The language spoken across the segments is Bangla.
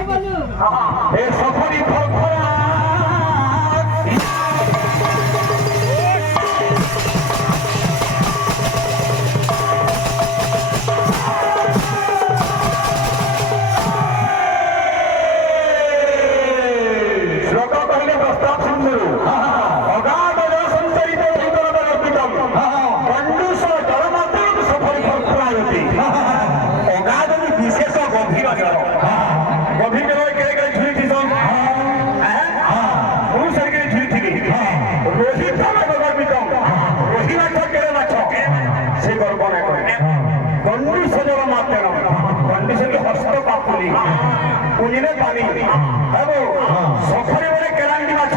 এ সফরি ফরফরা পুঁজিরে পানি সফরে বলে কেরান্ডি মাছ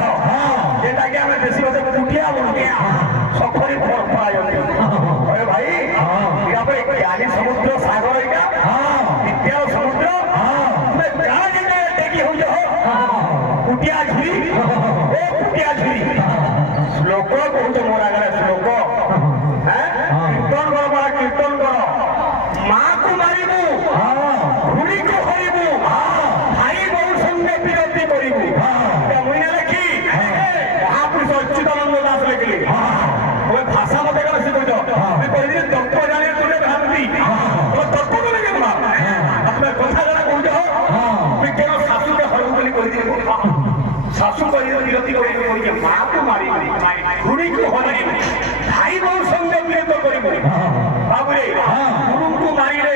যেটাকে আমি বেশি বেশি পুটিয়া বলছি সফরে ফরফরা ভাই এরপরে জ্ঞানী সমুদ্র সাগরের